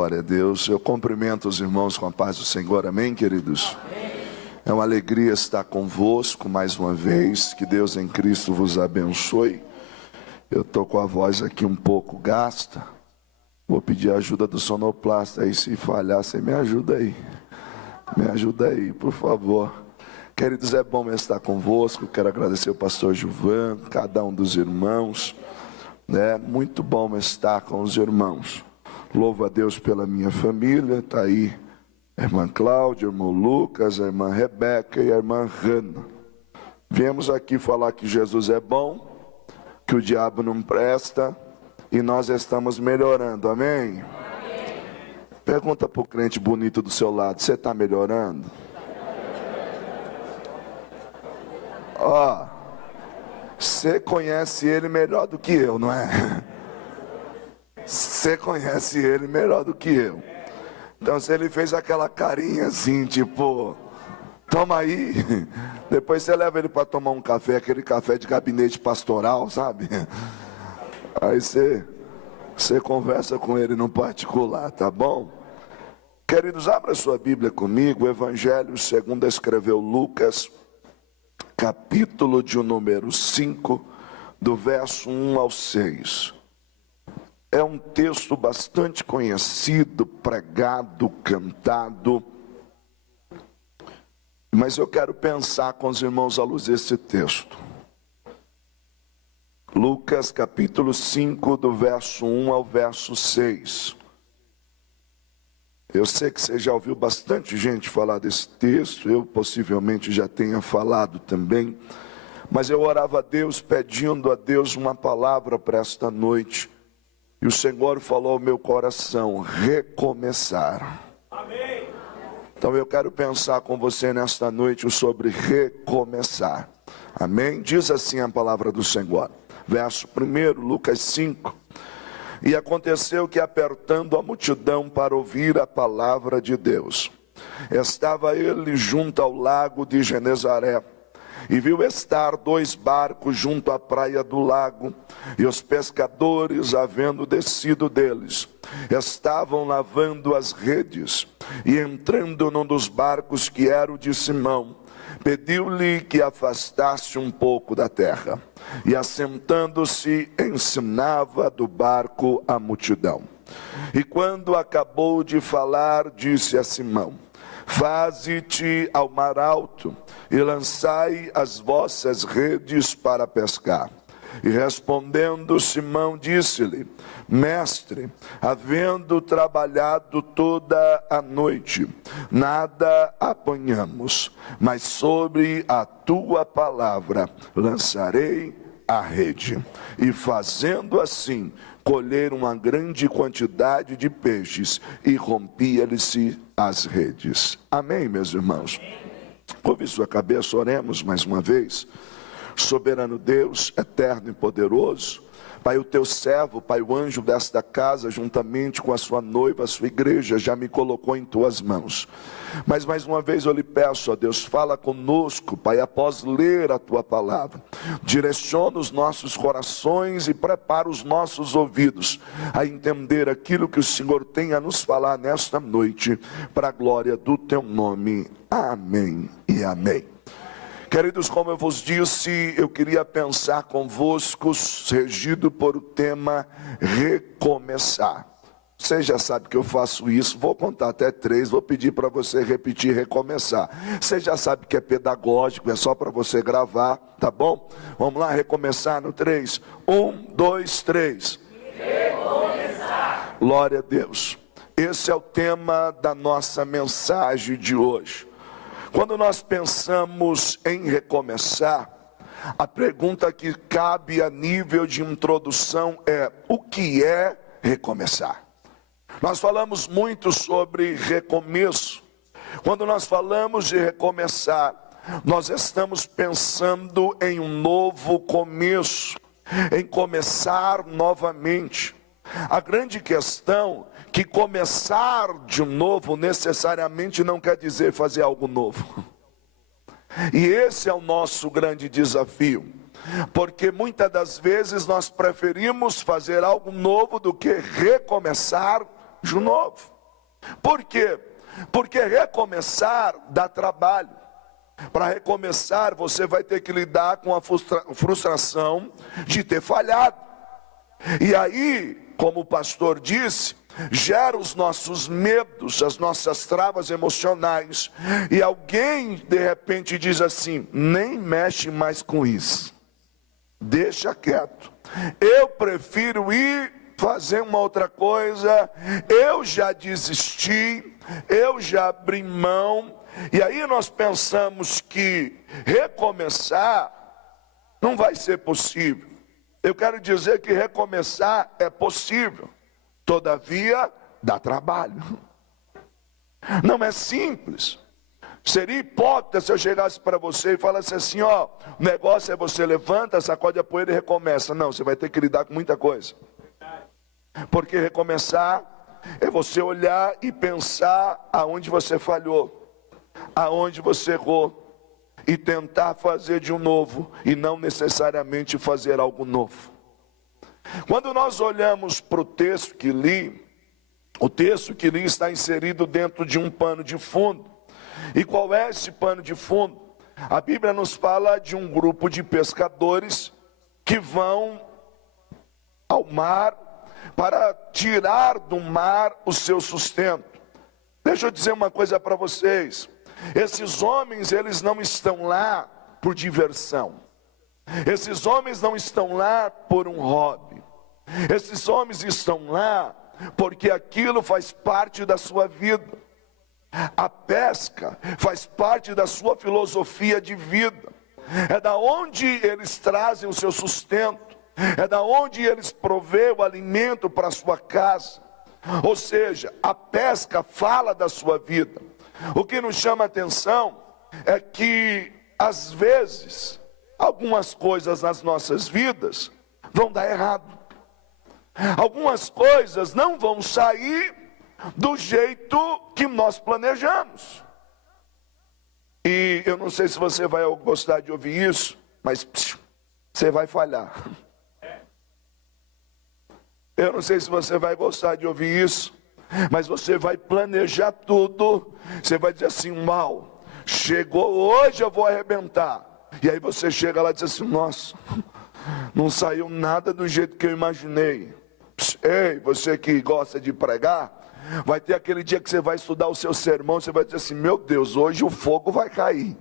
Glória a Deus. Eu cumprimento os irmãos com a paz do Senhor. Amém, queridos? Amém. É uma alegria estar convosco mais uma vez. Que Deus em Cristo vos abençoe. Eu estou com a voz aqui um pouco gasta. Vou pedir a ajuda do sonoplasta aí. Se falhar, você me ajuda aí. Me ajuda aí, por favor. Queridos, é bom estar convosco. Quero agradecer ao pastor Gilvan, cada um dos irmãos. É muito bom estar com os irmãos. Louvo a Deus pela minha família. Está aí a irmã Cláudia, o irmão Lucas, a irmã Rebeca e a irmã Hanna. Viemos aqui falar que Jesus é bom, que o diabo não presta e nós estamos melhorando. Amém? Amém. Pergunta para o crente bonito do seu lado: você está melhorando? Ó, você conhece ele melhor do que eu, não é? Você conhece ele melhor do que eu. Então, se ele fez aquela carinha assim, tipo, toma aí. Depois você leva ele para tomar um café, aquele café de gabinete pastoral, sabe? Aí você conversa com ele no particular, tá bom? Queridos, abra sua Bíblia comigo. O Evangelho segundo escreveu Lucas, capítulo de número 5, do verso 1 ao 6. É um texto bastante conhecido, pregado, cantado. Mas eu quero pensar com os irmãos à luz desse texto. Lucas capítulo 5, do verso 1 ao verso 6. Eu sei que você já ouviu bastante gente falar desse texto. Eu possivelmente já tenha falado também. Mas eu orava a Deus, pedindo a Deus uma palavra para esta noite. E o Senhor falou ao meu coração: recomeçar. Amém. Então eu quero pensar com você nesta noite sobre recomeçar. Amém? Diz assim a palavra do Senhor. Verso 1, Lucas 5. E aconteceu que, apertando a multidão para ouvir a palavra de Deus, estava ele junto ao lago de Genezaré. E viu estar 2 barcos junto à praia do lago, e os pescadores, havendo descido deles, estavam lavando as redes. E entrando num dos barcos, que era o de Simão, pediu-lhe que afastasse um pouco da terra. E assentando-se, ensinava do barco a multidão. E quando acabou de falar, disse a Simão: faze-te ao mar alto e lançai as vossas redes para pescar. E respondendo Simão, disse-lhe: mestre, havendo trabalhado toda a noite, nada apanhamos, mas sobre a tua palavra lançarei a rede. E fazendo assim, colheram uma grande quantidade de peixes, e rompia-lhe-se as redes. Amém, meus irmãos? Curve sua cabeça, oremos mais uma vez. Soberano Deus, eterno e poderoso, Pai, o teu servo, Pai, o anjo desta casa, juntamente com a sua noiva, a sua igreja, já me colocou em tuas mãos. Mas mais uma vez eu lhe peço, ó Deus, fala conosco, Pai, após ler a tua palavra. Direciona os nossos corações e prepara os nossos ouvidos a entender aquilo que o Senhor tem a nos falar nesta noite, para a glória do teu nome. Amém e amém. Queridos, como eu vos disse, eu queria pensar convosco, regido por o tema recomeçar. Você já sabe que eu faço isso, vou contar até 3, vou pedir para você repetir recomeçar. Você já sabe que é pedagógico, é só para você gravar, tá bom? Vamos lá, recomeçar no 3. 1, 2, 3. Recomeçar. Glória a Deus. Esse é o tema da nossa mensagem de hoje. Quando nós pensamos em recomeçar, a pergunta que cabe a nível de introdução é: o que é recomeçar? Nós falamos muito sobre recomeço. Quando nós falamos de recomeçar, nós estamos pensando em um novo começo, em começar novamente. A grande questão é que começar de novo necessariamente não quer dizer fazer algo novo. E esse é o nosso grande desafio. Porque muitas das vezes nós preferimos fazer algo novo do que recomeçar de novo. Por quê? Porque recomeçar dá trabalho. Para recomeçar, você vai ter que lidar com a frustração de ter falhado. E aí, como o pastor disse, gera os nossos medos, as nossas travas emocionais. E alguém de repente diz assim: nem mexe mais com isso, deixa quieto, eu prefiro ir fazer uma outra coisa, eu já desisti, eu já abri mão. E aí nós pensamos que recomeçar não vai ser possível. Eu quero dizer que recomeçar é possível, todavia dá trabalho. Não é simples. Seria hipócrita se eu chegasse para você e falasse assim: ó, o negócio é você levanta, sacode a poeira e recomeça. Não, você vai ter que lidar com muita coisa. Porque recomeçar é você olhar e pensar aonde você falhou, aonde você errou, e tentar fazer de um novo, e não necessariamente fazer algo novo. Quando nós olhamos para o texto que li, o texto que li está inserido dentro de um pano de fundo. E qual é esse pano de fundo? A Bíblia nos fala de um grupo de pescadores que vão ao mar para tirar do mar o seu sustento. Deixa eu dizer uma coisa para vocês. Esses homens, eles não estão lá por diversão. Esses homens não estão lá por um hobby. Esses homens estão lá porque aquilo faz parte da sua vida. A pesca faz parte da sua filosofia de vida. É da onde eles trazem o seu sustento. É da onde eles provêem o alimento para a sua casa. Ou seja, a pesca fala da sua vida. O que nos chama a atenção é que, às vezes, algumas coisas nas nossas vidas vão dar errado. Algumas coisas não vão sair do jeito que nós planejamos. E eu não sei se você vai gostar de ouvir isso, mas você vai falhar. Eu não sei se você vai gostar de ouvir isso, mas você vai planejar tudo. Você vai dizer assim: mal, chegou hoje, eu vou arrebentar. E aí você chega lá e diz assim: nossa, não saiu nada do jeito que eu imaginei. Ei, você que gosta de pregar, vai ter aquele dia que você vai estudar o seu sermão, você vai dizer assim: meu Deus, hoje o fogo vai cair.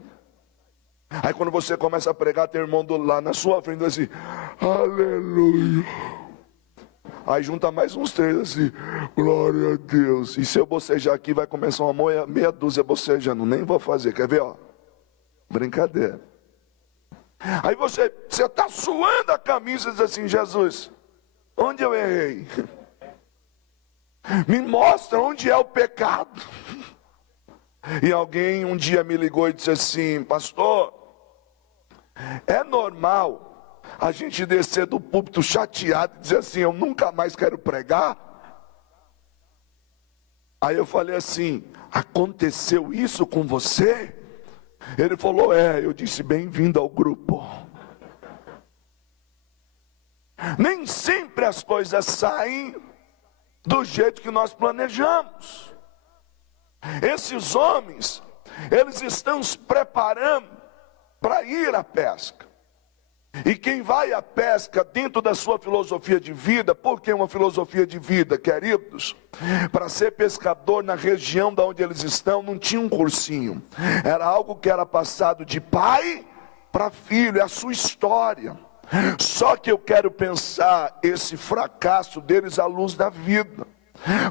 Aí quando você começa a pregar, tem irmão lá na sua frente assim: aleluia. Aí junta mais uns 3 assim: glória a Deus. E se eu bocejar aqui, vai começar uma meia dúzia bocejando. Nem vou fazer, quer ver, ó? Brincadeira. Aí você está suando a camisa e diz assim: Jesus, onde eu errei? Me mostra onde é o pecado. E alguém um dia me ligou e disse assim: pastor, é normal a gente descer do púlpito chateado e dizer assim: eu nunca mais quero pregar? Aí eu falei assim: aconteceu isso com você? Ele falou: é. Eu disse: bem-vindo ao grupo. Nem sempre as coisas saem do jeito que nós planejamos. Esses homens, eles estão se preparando para ir à pesca. E quem vai à pesca dentro da sua filosofia de vida, por que uma filosofia de vida, queridos? Para ser pescador na região da onde eles estão, não tinha um cursinho. Era algo que era passado de pai para filho, é a sua história. Só que eu quero pensar esse fracasso deles à luz da vida.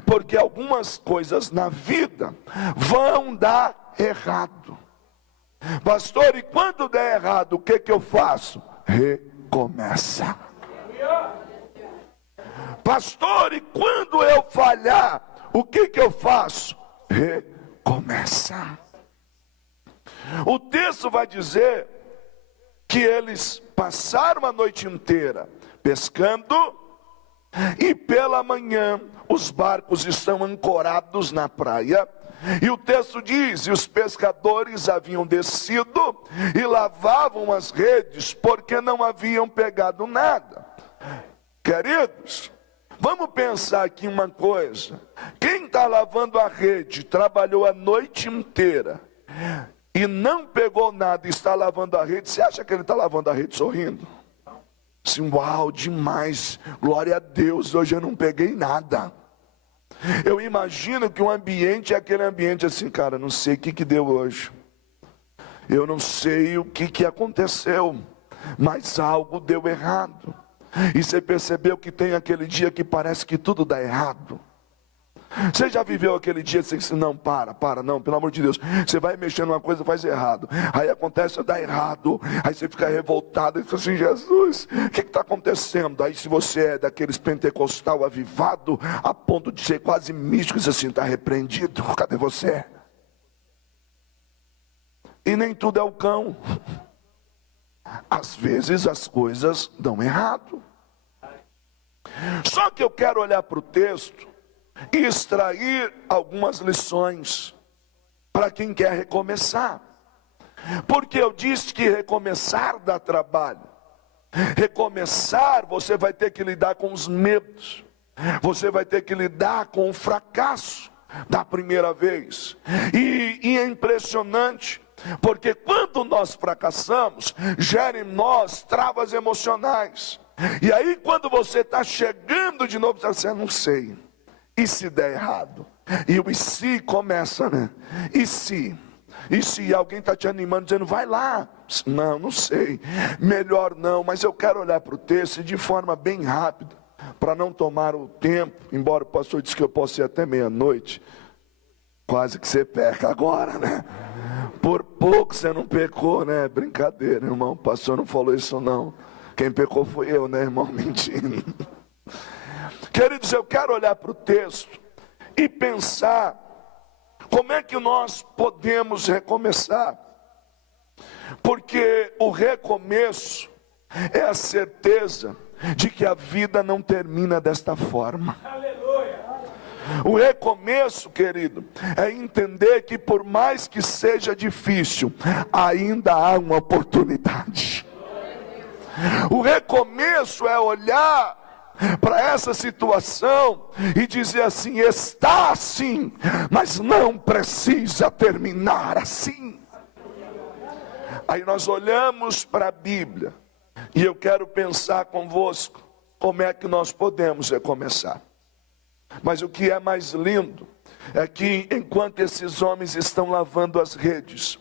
Porque algumas coisas na vida vão dar errado. Pastor, e quando der errado, o que eu faço? Recomeça. Pastor, e quando eu falhar, o que eu faço? Recomeça. O texto vai dizer que eles passaram a noite inteira pescando, e pela manhã os barcos estão ancorados na praia. E o texto diz: e os pescadores haviam descido e lavavam as redes, porque não haviam pegado nada. Queridos, Vamos pensar aqui uma coisa. Quem está lavando a rede, trabalhou a noite inteira e não pegou nada e está lavando a rede, você acha que ele está lavando a rede sorrindo? Assim, uau, demais, glória a Deus, hoje eu não peguei nada. Eu imagino que o ambiente é aquele ambiente assim, cara, não sei o que deu hoje. Eu não sei o que aconteceu, mas algo deu errado. E você percebeu que tem aquele dia que parece que tudo dá errado? Você já viveu aquele dia assim, não, não, pelo amor de Deus. Você vai mexendo numa coisa, faz errado. Aí acontece, dá errado. Aí você fica revoltado e diz assim, Jesus, o que está acontecendo? Aí se você é daqueles pentecostal avivado, a ponto de ser quase místico, diz assim, está repreendido, cadê você? E nem tudo é o cão. Às vezes as coisas dão errado. Só que eu quero olhar para o texto e extrair algumas lições para quem quer recomeçar. Porque eu disse que recomeçar dá trabalho. Recomeçar, você vai ter que lidar com os medos. Você vai ter que lidar com o fracasso da primeira vez. E é impressionante, porque quando nós fracassamos, gera em nós travas emocionais. E aí quando você está chegando de novo, você não sei. E se der errado? E o e se começa, né? E se alguém está te animando, dizendo, vai lá. Não sei. Melhor não, mas eu quero olhar para o texto de forma bem rápida, para não tomar o tempo, embora o pastor disse que eu posso ir até meia-noite. Quase que você peca agora, né? Por pouco você não pecou, né? Brincadeira, irmão. O pastor não falou isso não. Quem pecou foi eu, né, irmão? Mentindo. Queridos, eu quero olhar para o texto e pensar como é que nós podemos recomeçar. Porque o recomeço é a certeza de que a vida não termina desta forma. O recomeço, querido, é entender que por mais que seja difícil, ainda há uma oportunidade. O recomeço é olhar para essa situação e dizer assim, está assim, mas não precisa terminar assim. Aí nós olhamos para a Bíblia e eu quero pensar convosco como é que nós podemos recomeçar. Mas o que é mais lindo é que enquanto esses homens estão lavando as redes,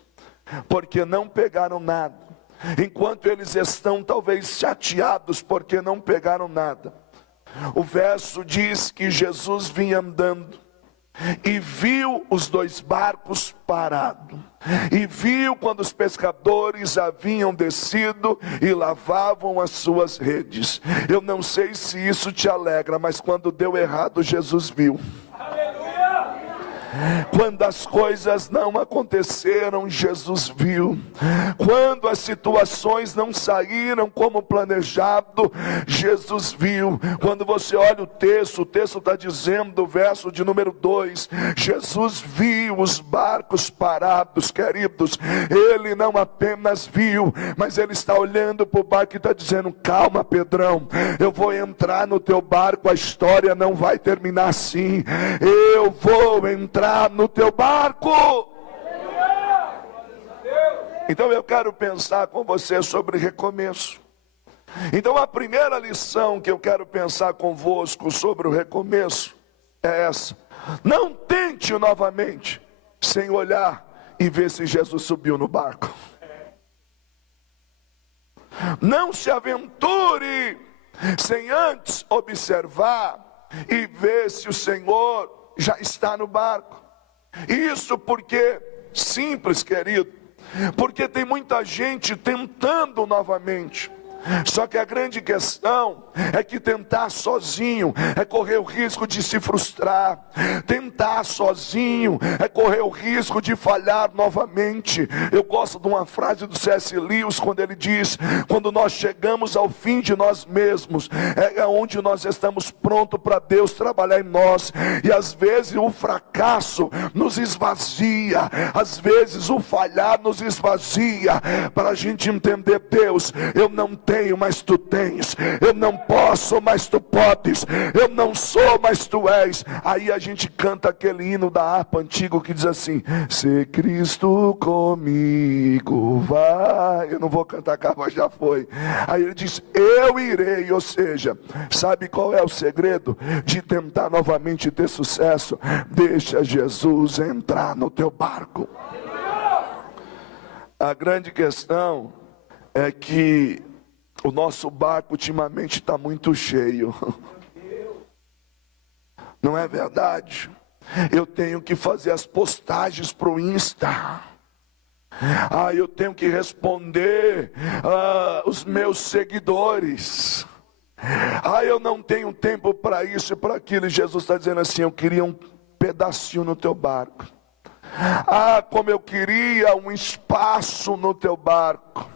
porque não pegaram nada, enquanto eles estão talvez chateados porque não pegaram nada, o verso diz que Jesus vinha andando e viu os dois barcos parados, e viu quando os pescadores haviam descido e lavavam as suas redes. Eu não sei se isso te alegra, mas quando deu errado, Jesus viu. Quando as coisas não aconteceram, Jesus viu. Quando as situações não saíram como planejado, Jesus viu. Quando você olha o texto está dizendo, verso de número 2, Jesus viu os barcos parados, queridos. Ele não apenas viu, mas ele está olhando para o barco e está dizendo, calma, Pedrão, eu vou entrar no teu barco, a história não vai terminar assim. Eu vou entrar no teu barco. Então eu quero pensar com você sobre recomeço. Então a primeira lição que eu quero pensar convosco sobre o recomeço é essa: não tente novamente sem olhar e ver se Jesus subiu no barco. Não se aventure sem antes observar e ver se o Senhor já está no barco. Isso porque, simples, querido, porque tem muita gente tentando novamente. Só que a grande questão é que tentar sozinho é correr o risco de se frustrar. Tentar tentar sozinho é correr o risco de falhar novamente. Eu gosto de uma frase do C.S. Lewis, quando ele diz: quando nós chegamos ao fim de nós mesmos, é onde nós estamos prontos para Deus trabalhar em nós. E às vezes o fracasso nos esvazia, às vezes o falhar nos esvazia, para a gente entender: Deus, eu não tenho, mas tu tens. Eu não posso, mas tu podes. Eu não sou, mas tu és. Aí a gente canta aquele hino da harpa antigo que diz assim: se Cristo comigo vai. Eu não vou cantar, a voz já foi. Aí ele diz: eu irei. Ou seja, sabe qual é o segredo de tentar novamente ter sucesso? Deixa Jesus entrar no teu barco. A grande questão é que o nosso barco ultimamente está muito cheio. Não é verdade? Eu tenho que fazer as postagens para o Insta. Eu tenho que responder os meus seguidores. Eu não tenho tempo para isso e para aquilo. E Jesus está dizendo assim: eu queria um pedacinho no teu barco. Como eu queria um espaço no teu barco.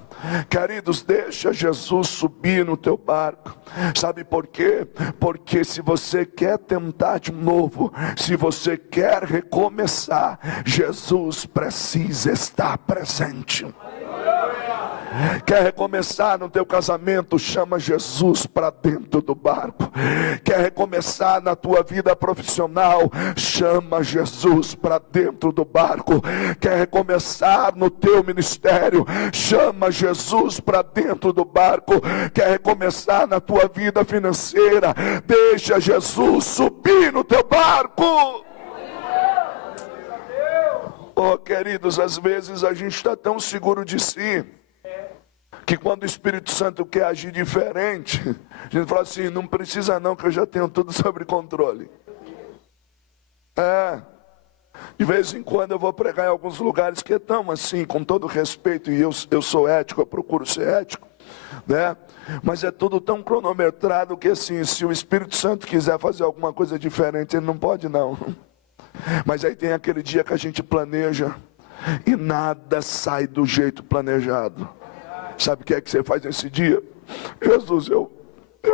Queridos, deixa Jesus subir no teu barco. Sabe por quê? Porque se você quer tentar de novo, se você quer recomeçar, Jesus precisa estar presente. Quer recomeçar no teu casamento? Chama Jesus para dentro do barco. Quer recomeçar na tua vida profissional? Chama Jesus para dentro do barco. Quer recomeçar no teu ministério? Chama Jesus para dentro do barco. Quer recomeçar na tua vida financeira? Deixa Jesus subir no teu barco. Oh, queridos, às vezes a gente está tão seguro de si, que quando o Espírito Santo quer agir diferente, a gente fala assim: não precisa não, que eu já tenho tudo sob controle. De vez em quando eu vou pregar em alguns lugares que estão assim, com todo respeito, e eu sou ético, eu procuro ser ético, né? Mas é tudo tão cronometrado que assim, se o Espírito Santo quiser fazer alguma coisa diferente, ele não pode não. Mas aí tem aquele dia que a gente planeja e nada sai do jeito planejado. Sabe o que é que você faz nesse dia? Jesus, eu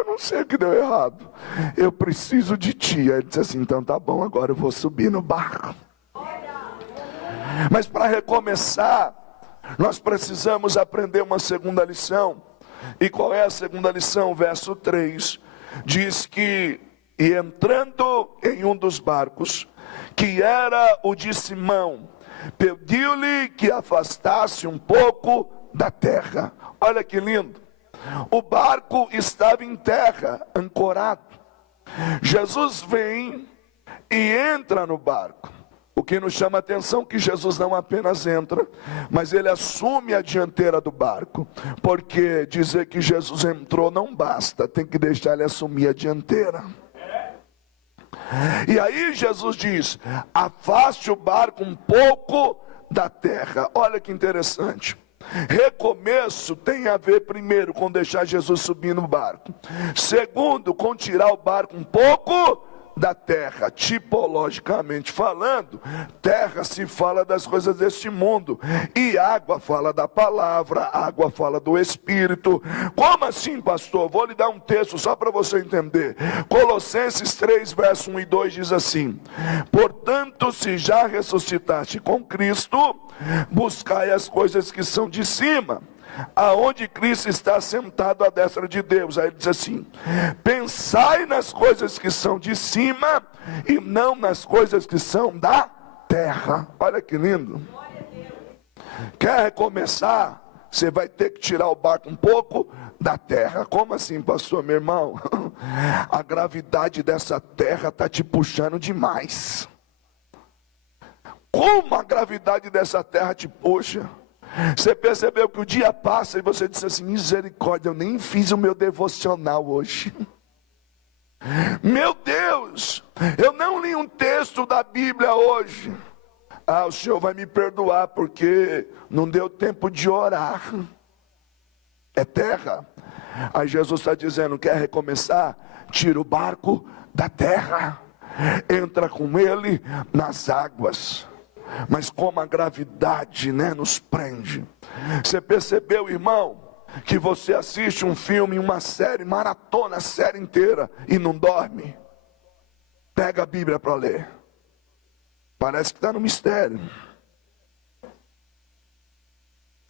não sei o que deu errado. Eu preciso de ti. Aí ele disse assim: então tá bom, agora eu vou subir no barco. Mas para recomeçar, nós precisamos aprender uma segunda lição. E qual é a segunda lição? Verso 3. Diz que, e entrando em um dos barcos, que era o de Simão, pediu-lhe que afastasse um pouco da terra. Olha que lindo. O barco estava em terra, ancorado. Jesus vem e entra no barco. O que nos chama a atenção é que Jesus não apenas entra, mas ele assume a dianteira do barco. Porque dizer que Jesus entrou não basta, tem que deixar ele assumir a dianteira. E aí Jesus diz: afaste o barco um pouco da terra. Olha que interessante. Recomeço tem a ver, primeiro, com deixar Jesus subir no barco. Segundo, com tirar o barco um pouco da terra. Tipologicamente falando, terra se fala das coisas deste mundo, e água fala da palavra, água fala do Espírito. Como assim, pastor? Vou lhe dar um texto só para você entender. Colossenses 3, verso 1 e 2 diz assim: portanto, se já ressuscitaste com Cristo, buscai as coisas que são de cima, aonde Cristo está sentado à destra de Deus. Aí ele diz assim: pensai nas coisas que são de cima e não nas coisas que são da terra. Olha que lindo. Quer recomeçar? Você vai ter que tirar o barco um pouco da terra. Como assim, pastor? Meu irmão, a gravidade dessa terra está te puxando demais. Como a gravidade dessa terra te puxa? Você percebeu que o dia passa e você disse assim: misericórdia, eu nem fiz o meu devocional hoje. Meu Deus, eu não li um texto da Bíblia hoje. O Senhor vai me perdoar porque não deu tempo de orar. É terra. Aí Jesus está dizendo: quer recomeçar? Tira o barco da terra. entra com ele nas águas. Mas como a gravidade, nos prende. Você percebeu, irmão, que você assiste um filme, uma série, maratona a série inteira e não dorme? Pega a Bíblia para ler. Parece que está no mistério.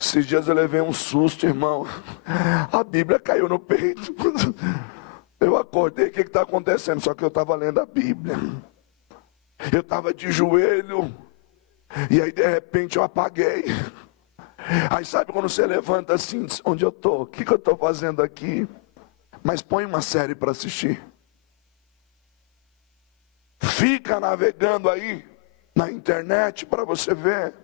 Esses dias eu levei um susto, irmão. A Bíblia caiu no peito. Eu acordei, o que está acontecendo? Só que eu estava lendo a Bíblia. Eu estava de joelho. E aí de repente eu apaguei. Aí sabe quando você levanta assim, onde eu estou? O que eu estou fazendo aqui? Mas põe uma série para assistir. Fica navegando aí na internet para você ver.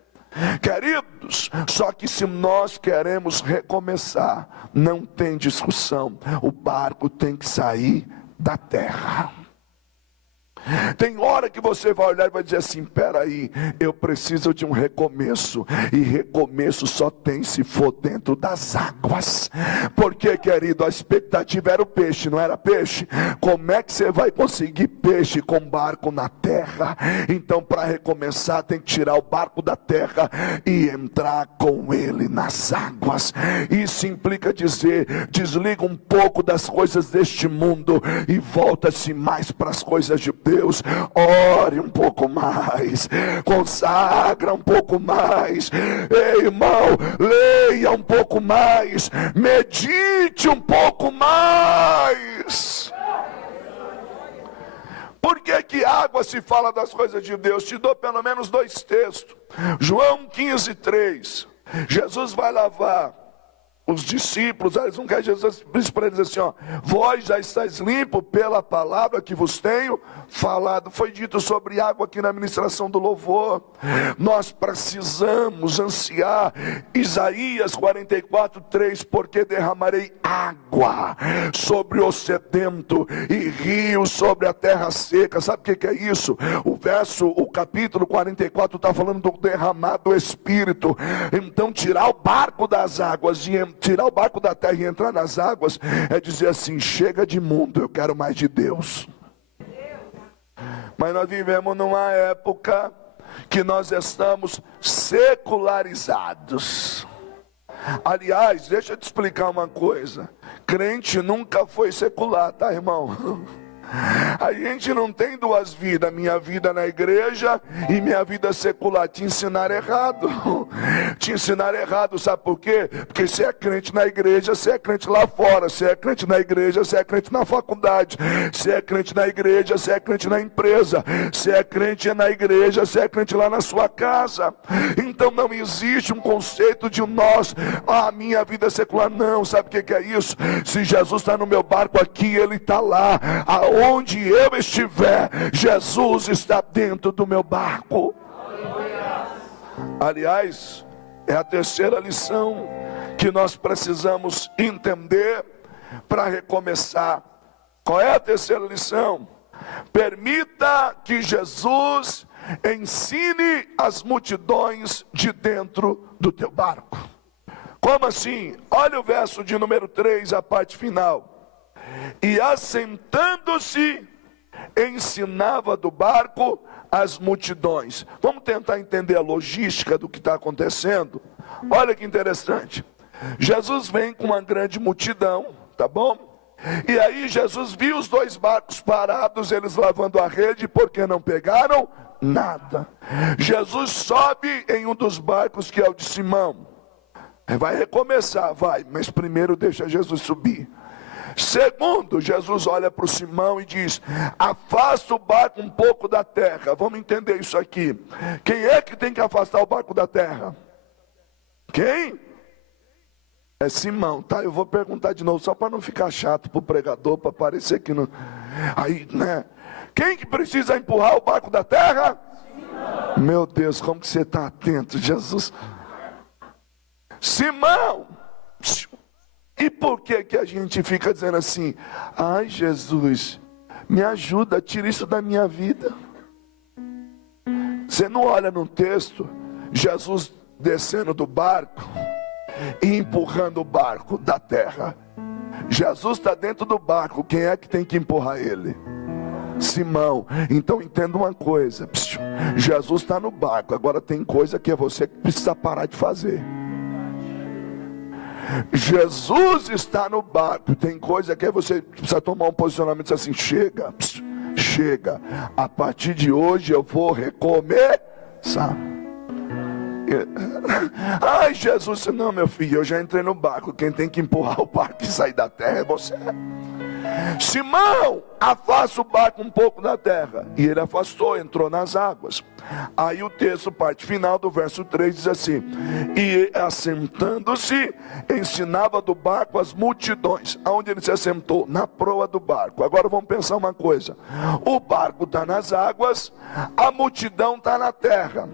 Queridos, só que se nós queremos recomeçar, não tem discussão. O barco tem que sair da terra. Tem hora que você vai olhar e vai dizer assim: peraí, eu preciso de um recomeço. E recomeço só tem se for dentro das águas. Porque, querido, a expectativa era o peixe, não era peixe? Como é que você vai conseguir peixe com barco na terra? Então, para recomeçar, tem que tirar o barco da terra e entrar com ele nas águas. Isso implica dizer: desliga um pouco das coisas deste mundo e volta-se mais para as coisas de Deus. Ore um pouco mais, consagra um pouco mais, ei, irmão, leia um pouco mais, medite um pouco mais. Por que água se fala das coisas de Deus? Te dou pelo menos 2 textos. João 15:3. Jesus vai lavar os discípulos, eles não querem. Jesus diz para eles assim: vós já estáis limpos pela palavra que vos tenho falado. Foi dito sobre água aqui na ministração do louvor. Nós precisamos ansiar Isaías 44:3, porque derramarei água sobre o sedento e rios sobre a terra seca. Sabe o que é isso? O capítulo 44 está falando do derramar do Espírito. Então tirar o barco das águas e tirar o barco da terra e entrar nas águas é dizer assim: chega de mundo, eu quero mais de Deus. Mas nós vivemos numa época que nós estamos secularizados. Aliás, deixa eu te explicar uma coisa: crente nunca foi secular, tá, irmão? A gente não tem 2 vidas, minha vida na igreja e minha vida secular. Te ensinaram errado. Te ensinaram errado, sabe por quê? Porque você é crente na igreja, você é crente lá fora. Você é crente na igreja, você é crente na faculdade. Você é crente na igreja, você é crente na empresa. Você é crente na igreja, você é crente lá na sua casa. Então não existe um conceito de nós, a minha vida secular. Não, sabe o que é isso? Se Jesus está no meu barco aqui, Ele está lá. Aonde eu estiver, Jesus está dentro do meu barco. Aliás, é a terceira lição que nós precisamos entender para recomeçar. Qual é a terceira lição? Permita que Jesus ensine as multidões de dentro do teu barco. Como assim? Olha o verso de número 3, a parte final. E assentando-se, ensinava do barco as multidões. Vamos tentar entender a logística do que está acontecendo. Olha que interessante. Jesus vem com uma grande multidão, tá bom? E aí Jesus viu os 2 barcos parados, eles lavando a rede, porque não pegaram nada. Jesus sobe em um dos barcos, que é o de Simão. Vai recomeçar, vai, mas primeiro deixa Jesus subir. Segundo, Jesus olha para o Simão e diz: afasta o barco um pouco da terra. Vamos entender isso aqui. Quem é que tem que afastar o barco da terra? Quem? É Simão, tá? Eu vou perguntar de novo, só para não ficar chato para o pregador, para parecer que não. Aí, quem que precisa empurrar o barco da terra? Simão. Meu Deus, como que você está atento, Jesus? Simão. E por que a gente fica dizendo assim: ai, Jesus, me ajuda, tira isso da minha vida? Você não olha no texto Jesus descendo do barco e empurrando o barco da terra. Jesus está dentro do barco, quem é que tem que empurrar ele? Simão. Então entenda uma coisa, Jesus está no barco, agora tem coisa que é você que precisa parar de fazer. Jesus está no barco, tem coisa que você precisa tomar um posicionamento assim: chega, chega, a partir de hoje eu vou recomeçar. Ai, Jesus, não, meu filho, eu já entrei no barco, quem tem que empurrar o barco e sair da terra é você. Simão, afasta o barco um pouco da terra. E ele afastou, entrou nas águas. Aí o texto, parte final do verso 3 diz assim: e assentando-se, ensinava do barco as multidões. Aonde ele se assentou? Na proa do barco. Agora vamos pensar uma coisa: o barco está nas águas, a multidão está na terra.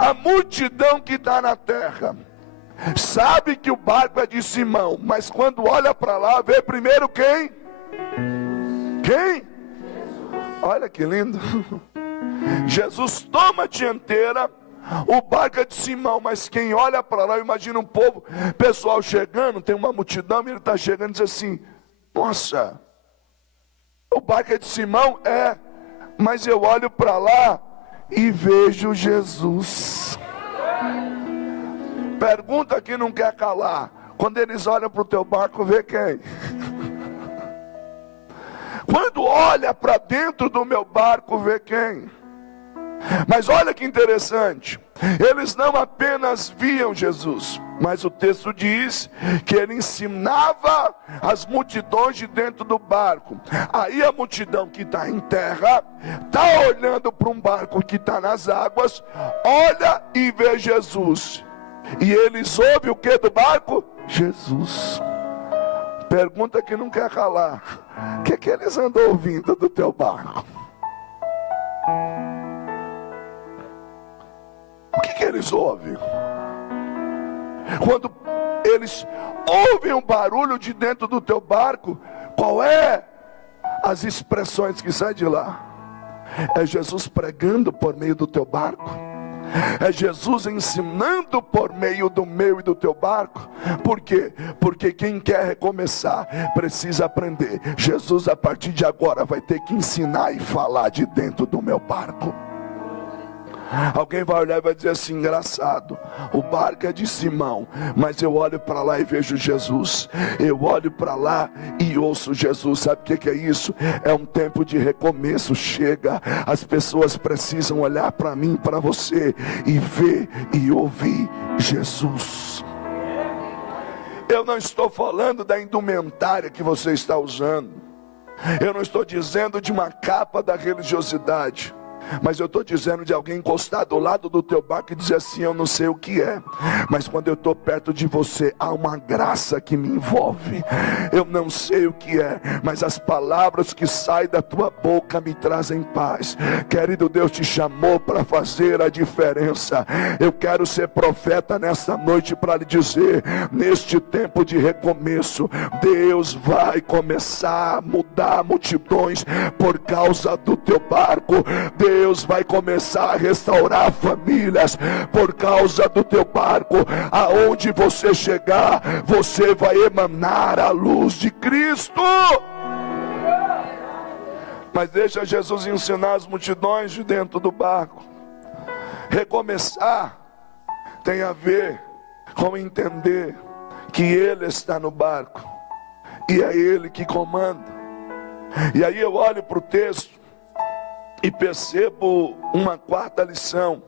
A multidão que está na terra sabe que o barco é de Simão, mas quando olha para lá, vê primeiro quem? Quem? Olha que lindo. Jesus toma a dianteira, o barco é de Simão, mas quem olha para lá, imagina um povo, pessoal chegando, tem uma multidão e ele está chegando e diz assim: nossa, o barco é de Simão? É, mas eu olho para lá e vejo Jesus. Pergunta que não quer calar: quando eles olham para o teu barco, vê quem? Quando olha para dentro do meu barco, vê quem? Mas olha que interessante, eles não apenas viam Jesus, mas o texto diz que ele ensinava as multidões de dentro do barco. Aí a multidão que está em terra está olhando para um barco que está nas águas, olha e vê Jesus. E eles ouvem o que do barco? Jesus. Pergunta que não quer calar: o que eles andam ouvindo do teu barco? O que eles ouvem? Quando eles ouvem um barulho de dentro do teu barco, qual é as expressões que saem de lá? É Jesus pregando por meio do teu barco? É Jesus ensinando por meio do meu e do teu barco? Por quê? Porque quem quer recomeçar precisa aprender. Jesus, a partir de agora, vai ter que ensinar e falar de dentro do meu barco. Alguém vai olhar e vai dizer assim: engraçado, o barco é de Simão, mas eu olho para lá e vejo Jesus. Eu olho para lá e ouço Jesus. Sabe o que é isso? É um tempo de recomeço. Chega, as pessoas precisam olhar para mim, para você, e ver e ouvir Jesus. Eu não estou falando da indumentária que você está usando, eu não estou dizendo de uma capa da religiosidade, mas eu estou dizendo de alguém encostar do lado do teu barco e dizer assim: eu não sei o que é, mas quando eu estou perto de você, há uma graça que me envolve. Eu não sei o que é, mas as palavras que saem da tua boca me trazem paz. Querido, Deus te chamou para fazer a diferença. Eu quero ser profeta nesta noite para lhe dizer: neste tempo de recomeço, Deus vai começar a mudar multidões por causa do teu barco. Deus vai começar a restaurar famílias por causa do teu barco. Aonde você chegar, você vai emanar a luz de Cristo. Mas deixa Jesus ensinar as multidões de dentro do barco. Recomeçar tem a ver com entender que Ele está no barco e é Ele que comanda. E aí eu olho para o texto e percebo uma quarta lição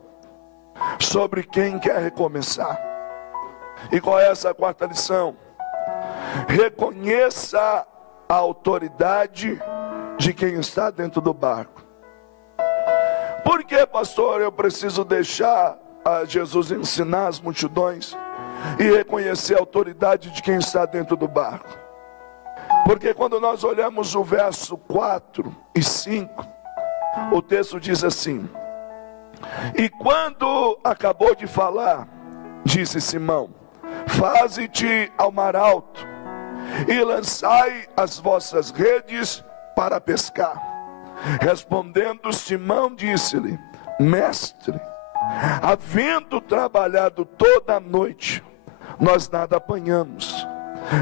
sobre quem quer recomeçar. E qual é essa quarta lição? Reconheça a autoridade de quem está dentro do barco. Por que, pastor, eu preciso deixar a Jesus ensinar as multidões e reconhecer a autoridade de quem está dentro do barco? Porque quando nós olhamos o verso 4 e 5, o texto diz assim: e quando acabou de falar, disse Simão: faze-te ao mar alto e lançai as vossas redes para pescar. Respondendo Simão, disse-lhe: mestre, havendo trabalhado toda a noite, nós nada apanhamos,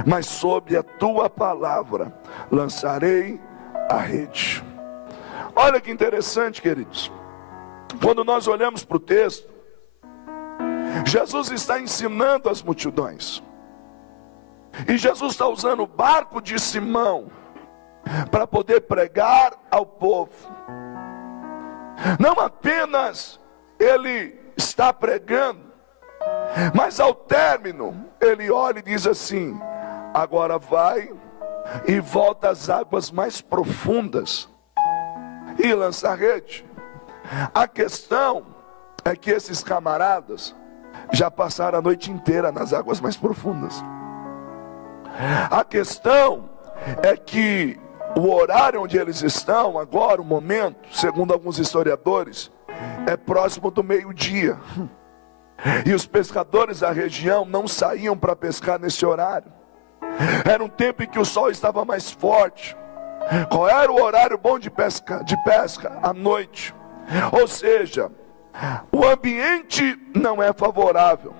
mas sob a tua palavra lançarei a rede. olha que interessante, queridos. Quando nós olhamos para o texto, Jesus está ensinando as multidões. E Jesus está usando o barco de Simão para poder pregar ao povo. Não apenas ele está pregando, mas ao término ele olha e diz assim: agora vai e volta às águas mais profundas e lança a rede. A questão é que esses camaradas já passaram a noite inteira nas águas mais profundas. A questão é que o horário onde eles estão agora, o momento, segundo alguns historiadores, é próximo do meio-dia. E os pescadores da região não saíam para pescar nesse horário. Era um tempo em que o sol estava mais forte. Qual era o horário bom de pesca? À noite. Ou seja, o ambiente não é favorável,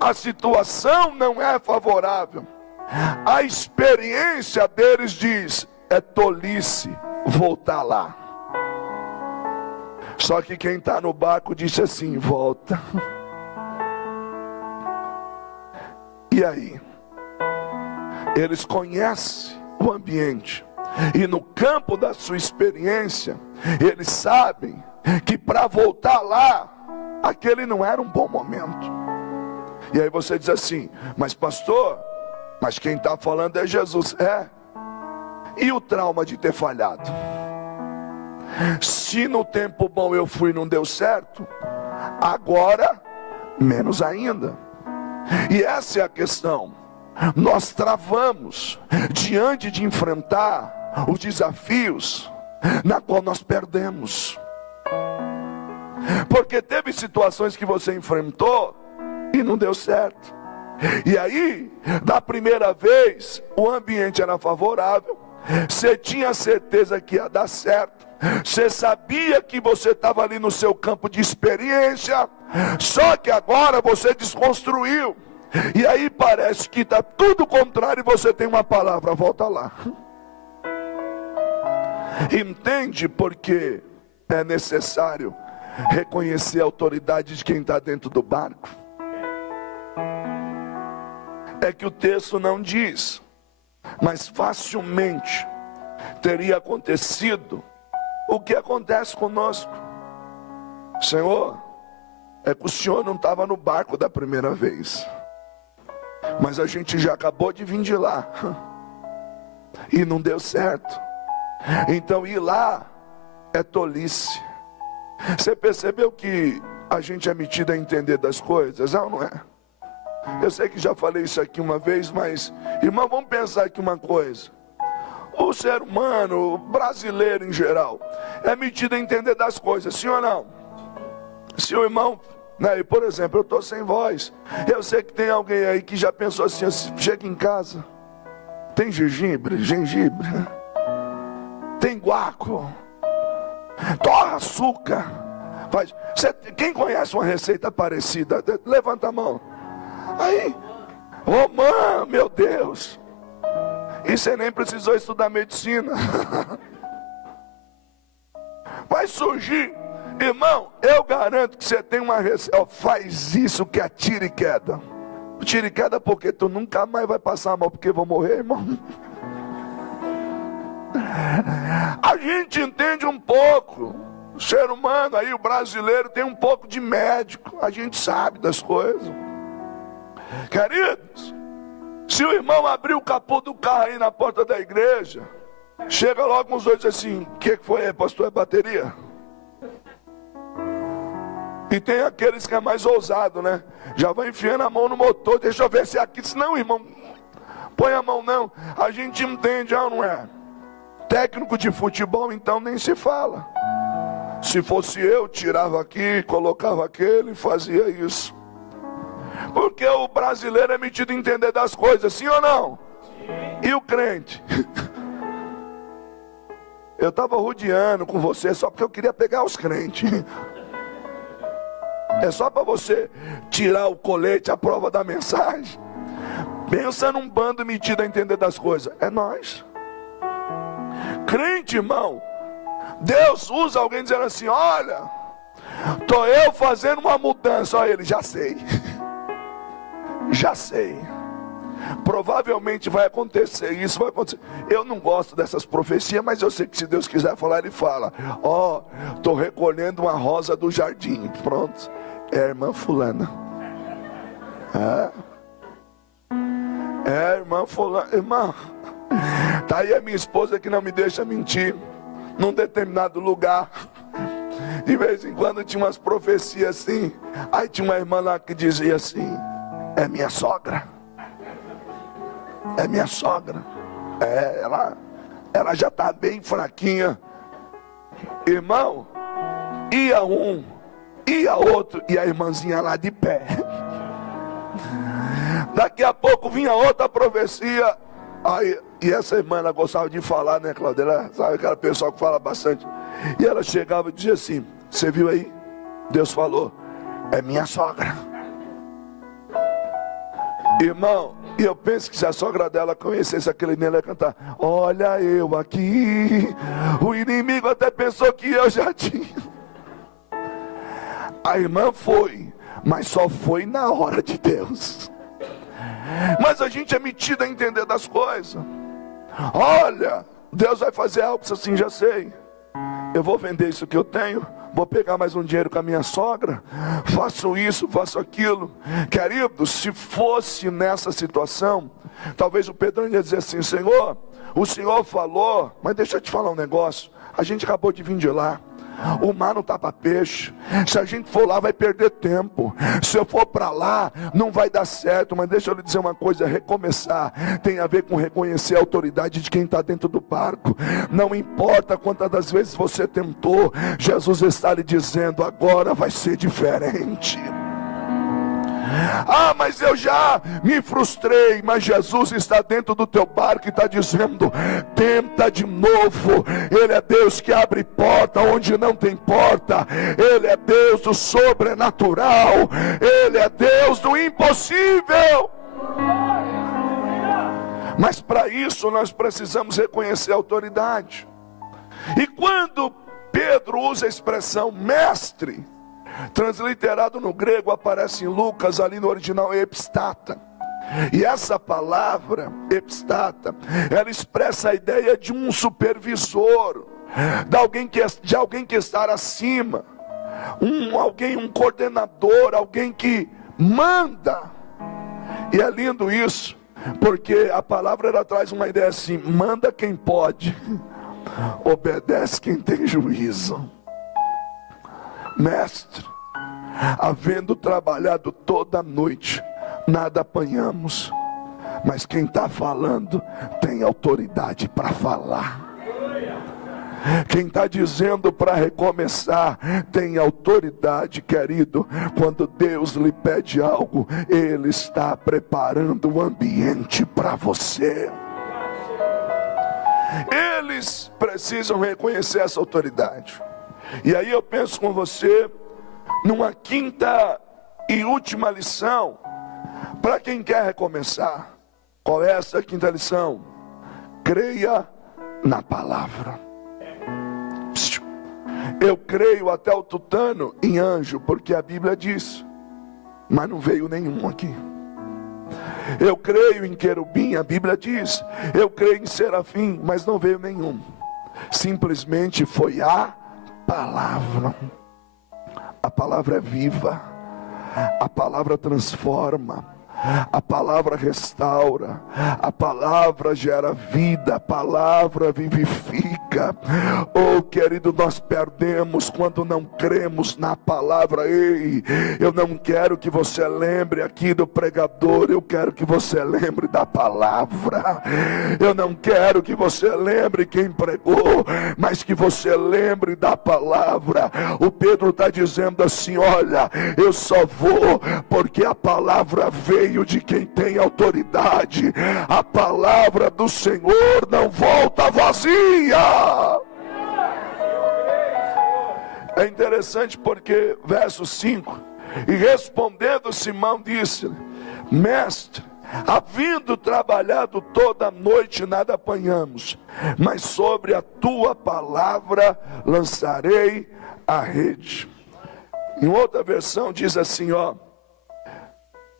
a situação não é favorável, a experiência deles diz: é tolice voltar lá. Só que quem está no barco disse assim: volta. E aí? Eles conhecem o ambiente, e no campo da sua experiência, eles sabem que para voltar lá, aquele não era um bom momento. E aí você diz assim: mas pastor, mas quem está falando é Jesus. É. E o trauma de ter falhado? Se no tempo bom eu fui e não deu certo, agora menos ainda. E essa é a questão. Nós travamos diante de enfrentar os desafios na qual nós perdemos. Porque teve situações que você enfrentou e não deu certo. E aí, da primeira vez, o ambiente era favorável, você tinha certeza que ia dar certo, você sabia que você estava ali no seu campo de experiência, só que agora você desconstruiu. E aí parece que está tudo contrário e você tem uma palavra: volta lá. Entende porque é necessário reconhecer a autoridade de quem está dentro do barco? É que o texto não diz, mas facilmente teria acontecido o que acontece conosco. Senhor, é que o Senhor não estava no barco da primeira vez, mas a gente já acabou de vir de lá e não deu certo. Então ir lá é tolice. Você percebeu que a gente é metido a entender das coisas? Não é? Eu sei que já falei isso aqui uma vez, mas irmão, vamos pensar aqui uma coisa. O ser humano, o brasileiro em geral, é metido a entender das coisas, sim ou não? Se o irmão, né, por exemplo, eu estou sem voz, eu sei que tem alguém aí que já pensou assim: chega em casa, tem gengibre, tem guaco, torra açúcar, faz. Quem conhece uma receita parecida? Levanta a mão. Aí, mãe, meu Deus, e você nem precisou estudar medicina. Vai surgir, irmão, eu garanto que você tem uma receita. Faz isso que é tiro e queda. Tiro e queda porque tu nunca mais vai passar mal, porque vou morrer, irmão. A gente entende um pouco. O ser humano aí, o brasileiro, tem um pouco de médico. A gente sabe das coisas. Queridos, se o irmão abrir o capô do carro aí na porta da igreja, chega logo uns dois e diz assim: o que foi aí, pastor? É bateria? E tem aqueles que é mais ousado, né? Já vai enfiando a mão no motor: deixa eu ver se é aqui. Não, irmão, põe a mão não. A gente entende, não é? Técnico de futebol então nem se fala. Se fosse eu, tirava aqui, colocava aquele e fazia isso. Porque o brasileiro é metido a entender das coisas, sim ou não? Sim. E o crente? Eu estava rodeando com você só porque eu queria pegar os crentes. É só para você tirar o colete, a prova da mensagem. Pensa num bando metido a entender das coisas. É nós. Crente, irmão, Deus usa alguém dizendo assim: olha, estou eu fazendo uma mudança. Olha ele, já sei. Já sei. Provavelmente vai acontecer isso, vai acontecer. Eu não gosto dessas profecias, mas eu sei que se Deus quiser falar, Ele fala: ó, estou recolhendo uma rosa do jardim. Pronto, é a irmã fulana. É a irmã fulana. Irmã, tá aí a minha esposa que não me deixa mentir. Num determinado lugar, de vez em quando tinha umas profecias assim. Aí tinha uma irmã lá que dizia assim: é minha sogra. É minha sogra. Ela já está bem fraquinha. Irmão, ia um, ia outro, e a irmãzinha lá de pé. Daqui a pouco vinha outra profecia. Aí, e essa irmã, ela gostava de falar, né, Cláudia? Ela, sabe aquela pessoa que fala bastante. E ela chegava e dizia assim: você viu aí? Deus falou: é minha sogra. Irmão, e eu penso que se a sogra dela conhecesse aquele menino, ela ia cantar: olha eu aqui. O inimigo até pensou que eu já tinha. A irmã foi, mas só foi na hora de Deus. Mas a gente é metido a entender das coisas. Olha, Deus vai fazer algo assim, já sei. Eu vou vender isso que eu tenho, vou pegar mais um dinheiro com a minha sogra, faço isso, faço aquilo. Querido, se fosse nessa situação, talvez o Pedrão ia dizer assim: Senhor, o Senhor falou, mas deixa eu te falar um negócio, a gente acabou de vir de lá. O mar não está para peixe. Se a gente for lá vai perder tempo. Se eu for para lá não vai dar certo. Mas deixa eu lhe dizer uma coisa: recomeçar tem a ver com reconhecer a autoridade de quem está dentro do barco. Não importa quantas das vezes você tentou, Jesus está lhe dizendo: agora vai ser diferente. Ah, mas eu já me frustrei. Mas Jesus está dentro do teu barco e está dizendo: tenta de novo. Ele é Deus que abre porta onde não tem porta. Ele é Deus do sobrenatural. Ele é Deus do impossível. Mas para isso nós precisamos reconhecer a autoridade. E quando Pedro usa a expressão mestre, transliterado no grego, aparece em Lucas, ali no original é epistata. E essa palavra, epistata, ela expressa a ideia de um supervisor, de alguém que está acima, um coordenador, alguém que manda. E é lindo isso, porque a palavra ela traz uma ideia assim: manda quem pode, obedece quem tem juízo. Mestre, havendo trabalhado toda a noite, nada apanhamos, mas quem está falando tem autoridade para falar. Quem está dizendo para recomeçar tem autoridade, querido. Quando Deus lhe pede algo, Ele está preparando o ambiente para você. Eles precisam reconhecer essa autoridade. E aí eu penso com você numa quinta e última lição para quem quer recomeçar. Qual é essa quinta lição? Creia na palavra. Eu creio até o tutano em anjo, porque a Bíblia diz, mas não veio nenhum aqui. Eu creio em querubim, a Bíblia diz. Eu creio em serafim, mas não veio nenhum. Simplesmente foi a palavra. A palavra é viva, a palavra transforma, a palavra restaura, a palavra gera vida, a palavra vivifica. Oh, querido, nós perdemos quando não cremos na palavra. Ei, eu não quero que você lembre aqui do pregador, eu quero que você lembre da palavra. Eu não quero que você lembre quem pregou, mas que você lembre da palavra. O Pedro está dizendo assim: olha, eu só vou porque a palavra veio de quem tem autoridade. A palavra do Senhor não volta vazia. É interessante porque verso 5: e respondendo Simão disse: mestre, Havendo trabalhado toda a noite, nada apanhamos, mas sobre a tua palavra lançarei a rede. Em outra versão diz assim,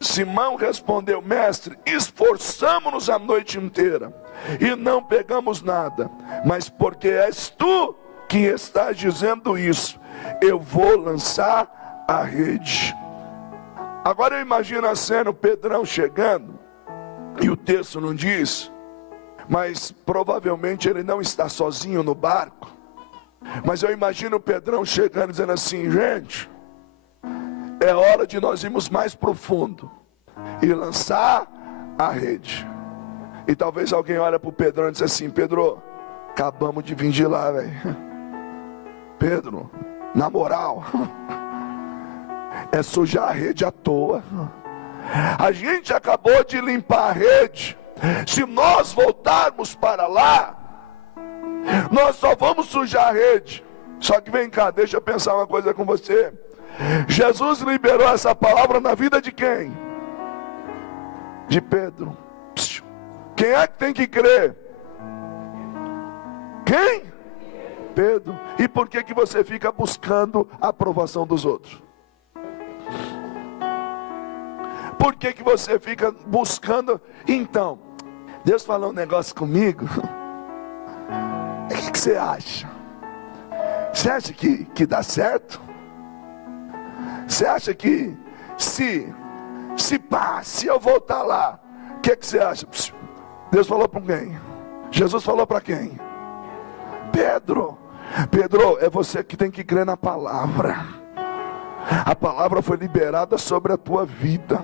Simão respondeu: mestre, esforçamo-nos a noite inteira e não pegamos nada, mas porque és tu que estás dizendo isso, eu vou lançar a rede. Agora eu imagino a cena, o Pedrão chegando, e o texto não diz, mas provavelmente ele não está sozinho no barco. Mas eu imagino o Pedrão chegando dizendo assim: gente, é hora de nós irmos mais profundo e lançar a rede. E talvez alguém olhe para o Pedrão e diz assim: Pedro, acabamos de vir de lá, velho. Pedro, na moral, é sujar a rede à toa. A gente acabou de limpar a rede. Se nós voltarmos para lá, nós só vamos sujar a rede. Só que vem cá, deixa eu pensar uma coisa com você. Jesus liberou essa palavra na vida de quem? De Pedro. Quem é que tem que crer? Quem? Pedro. E por que você fica buscando a aprovação dos outros? Por que você fica buscando? Então, Deus falou um negócio comigo. O que você acha? Você acha que dá certo? Você acha que se eu voltar lá, o que você acha? Deus falou para quem? Jesus falou para quem? Pedro. Pedro, é você que tem que crer na palavra. A palavra foi liberada sobre a tua vida.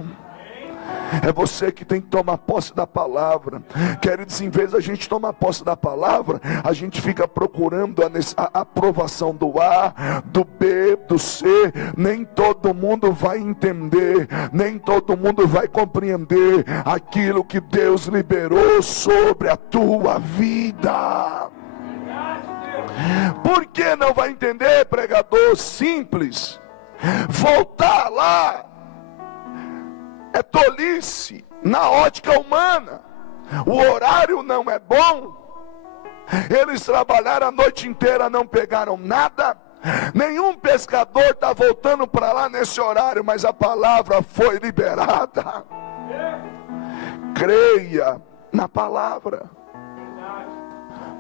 É você que tem que tomar posse da palavra. Queridos, em vez da gente tomar posse da palavra, a gente fica procurando a aprovação do A, do B, do C. Nem todo mundo vai entender, nem todo mundo vai compreender aquilo que Deus liberou sobre a tua vida. Por que não vai entender, pregador? Simples. Voltar lá é tolice na ótica humana. O horário não é bom. Eles trabalharam a noite inteira, não pegaram nada. Nenhum pescador está voltando para lá nesse horário, mas a palavra foi liberada. Creia na palavra.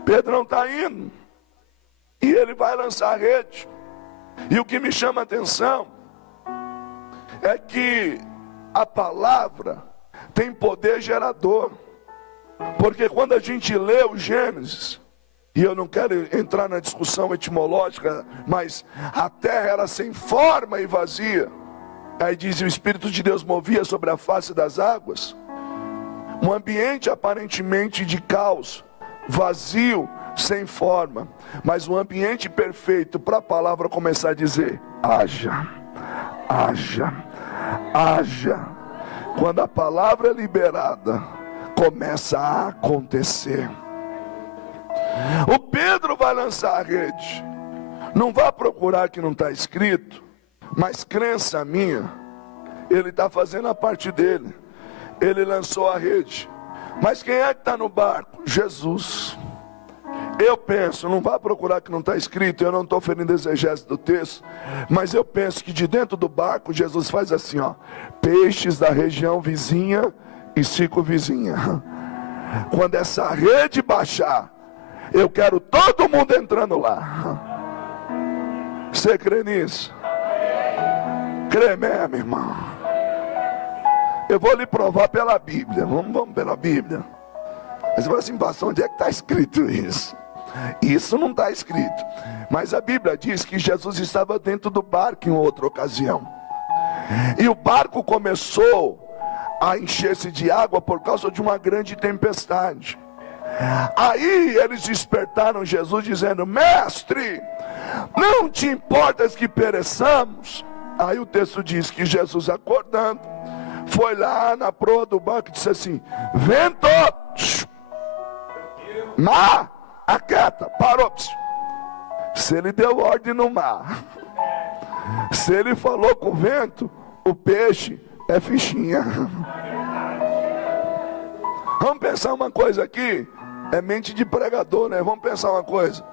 Pedrão está indo e ele vai lançar a rede. E o que me chama a atenção é que a palavra tem poder gerador. Porque quando a gente lê o Gênesis, e eu não quero entrar na discussão etimológica, mas a terra era sem forma e vazia. Aí diz: o Espírito de Deus movia sobre a face das águas. Um ambiente aparentemente de caos, vazio, sem forma, mas um ambiente perfeito para a palavra começar a dizer: haja, haja, haja. Quando a palavra é liberada, começa a acontecer. O Pedro vai lançar a rede. Não vá procurar que não está escrito, mas crença minha, ele está fazendo a parte dele. Ele lançou a rede. Mas quem é que está no barco? Jesus. Eu penso, não vá procurar que não está escrito, eu não estou ferindo exegese do texto, mas eu penso que de dentro do barco, Jesus faz assim, peixes da região vizinha e circunvizinha. Quando essa rede baixar, eu quero todo mundo entrando lá. Você crê nisso? Crê mesmo, irmão? Eu vou lhe provar pela Bíblia. Vamos pela Bíblia. Mas você fala assim: pastor, onde é que está escrito isso? Isso não está escrito. Mas a Bíblia diz que Jesus estava dentro do barco em outra ocasião. E o barco começou a encher-se de água por causa de uma grande tempestade. Aí eles despertaram Jesus dizendo: mestre, não te importas que pereçamos? Aí o texto diz que Jesus, acordando, foi lá na proa do barco e disse assim: vento, mar, aquieta, parou. Se ele deu ordem no mar, se ele falou com o vento, o peixe é fichinha. Vamos pensar uma coisa aqui. É mente de pregador, né? Vamos pensar uma coisa.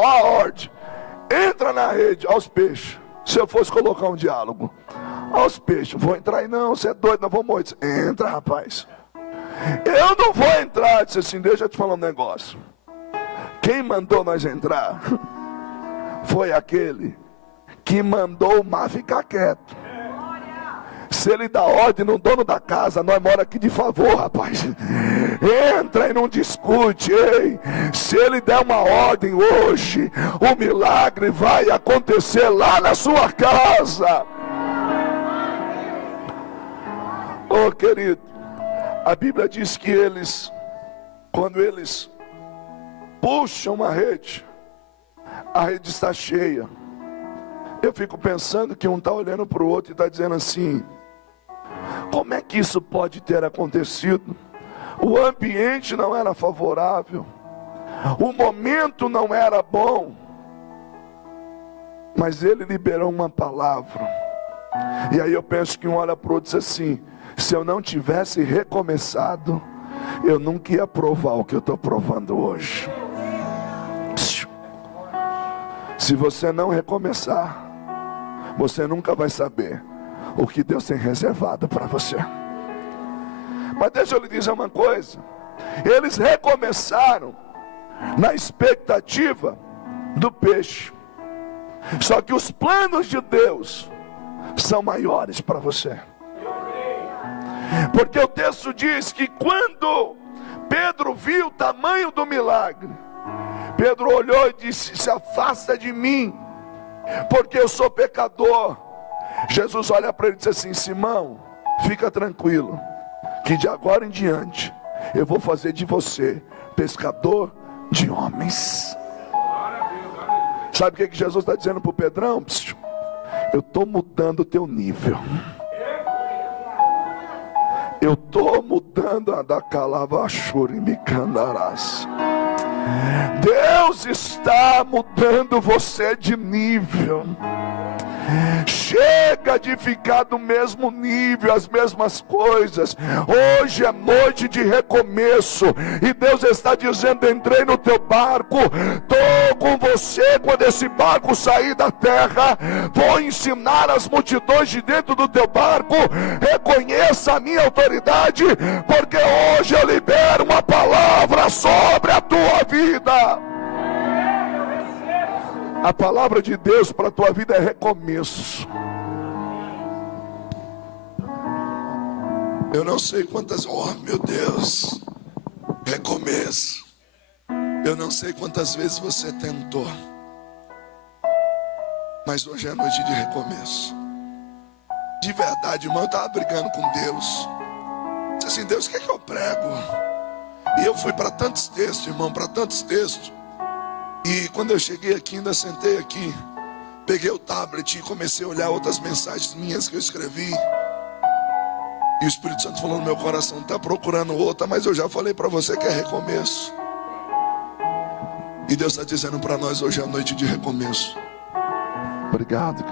Ó a ordem. Entra na rede, aos peixes. Se eu fosse colocar um diálogo. Aos peixes. Vou entrar aí não, você é doido, não vou morrer. Entra, rapaz. Eu não vou entrar. Disse assim, deixa eu te falar um negócio. Quem mandou nós entrar foi aquele que mandou o mar ficar quieto. Se ele dá ordem no dono da casa, nós mora aqui de favor, rapaz. Entra e não discute, ei. Se ele der uma ordem hoje, o milagre vai acontecer lá na sua casa. Oh, querido, a Bíblia diz que eles, quando eles puxam a rede está cheia. Eu fico pensando que um está olhando para o outro e está dizendo assim: como é que isso pode ter acontecido? O ambiente não era favorável, o momento não era bom, mas ele liberou uma palavra. E aí eu penso que um olha para o outro e diz assim: se eu não tivesse recomeçado, eu nunca ia provar o que eu estou provando hoje. Se você não recomeçar, você nunca vai saber o que Deus tem reservado para você. Mas deixa eu lhe dizer uma coisa. Eles recomeçaram na expectativa do peixe. Só que os planos de Deus são maiores para você. Porque o texto diz que quando Pedro viu o tamanho do milagre, Pedro olhou e disse: se afasta de mim, porque eu sou pecador. Jesus olha para ele e diz assim: Simão, fica tranquilo, que de agora em diante eu vou fazer de você pescador de homens. Sabe o que Jesus está dizendo para o Pedrão? Eu estou mudando o teu nível. Eu estou mudando a da calavachura e me candarás. Deus está mudando você de nível. Chega de ficar do mesmo nível, as mesmas coisas. Hoje é noite de recomeço, e Deus está dizendo: entrei no teu barco, estou com você quando esse barco sair da terra. Vou ensinar as multidões de dentro do teu barco. Reconheça a minha autoridade, porque hoje eu libero uma palavra sobre a tua vida. A palavra de Deus para a tua vida é recomeço. Eu não sei quantas... Oh, meu Deus! Recomeço. Eu não sei quantas vezes você tentou, mas hoje é noite de recomeço. De verdade, irmão, eu estava brigando com Deus. Disse assim: Deus, o que é que eu prego? E eu fui para tantos textos, irmão, para tantos textos. E quando eu cheguei aqui, ainda sentei aqui, peguei o tablet e comecei a olhar outras mensagens minhas que eu escrevi. E o Espírito Santo falou no meu coração: está procurando outra, mas eu já falei para você que é recomeço. E Deus está dizendo para nós: hoje é noite de recomeço. Obrigado.